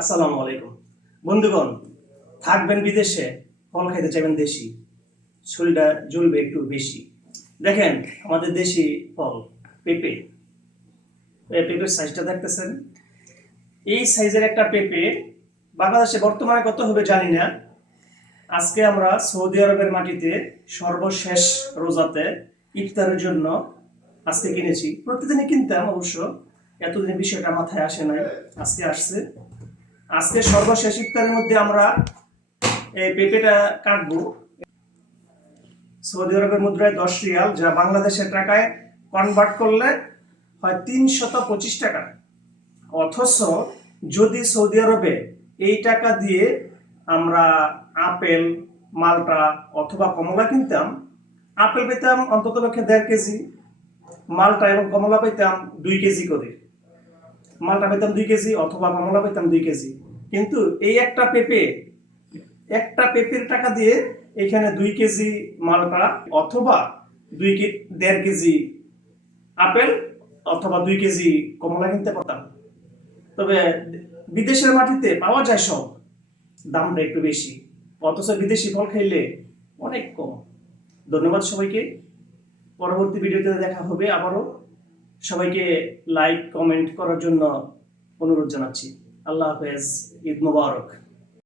আসসালামু আলাইকুম বন্ধুগণ। থাকবেন বিদেশে, ফল খাইতে চাইবেন দেশি, শরীরটা জ্বলবে একটু বেশি। দেখেন আমাদের দেশি ফল পেঁপে। পেঁপের সাইজটা দেখতেছেন, এই সাইজের একটা পেঁপে বাংলাদেশে বর্তমানে কত হবে জানি না। আজকে আমরা সৌদি আরবের মাটিতে সর্বশেষ রোজাতে ইফতারের জন্য আজকে কিনেছি। প্রতিদিনই কিনতাম অবশ্য, এতদিন বিষয়টা মাথায় আসে নাই, আজকে আসছে। আজকে সর্বশেষ ইফতারের মধ্যে আমরা এই পেঁপেটা কাটবো। সৌদি আরবের মুদ্রায় 10 রিয়াল, যা বাংলাদেশের টাকায় কনভার্ট করলে হয় 325 টাকা। অথচ যদি সৌদি আরবে এই টাকা দিয়ে আমরা আপেল, মালটা অথবা কমলা কিনতাম, আপেল পেতাম অন্তত পক্ষে 1.5 কেজি, মালটা এবং কমলা পেতাম 2 কেজি করে। মালটা পেতাম 2 কেজি অথবা কমলা পেতাম 2 কেজি। কিন্তু এই একটা পেঁপের টাকা দিয়ে এখানে 2 কেজি মালটা অথবা 1.5 কেজি আপেল অথবা 2 কেজি কমলা কিনতে পারতাম। তবে বিদেশের মাটিতে পাওয়া যায় সব, দামটা একটু বেশি, অথচ বিদেশি ফল খাইলে অনেক কম। ধন্যবাদ সবাইকে। পরবর্তী ভিডিওতে দেখা হবে আবারও। সবাইকে লাইক কমেন্ট করার জন্য অনুরোধ জানাচ্ছি। আল্লাহ হাফেজ, ঈদ মোবারক।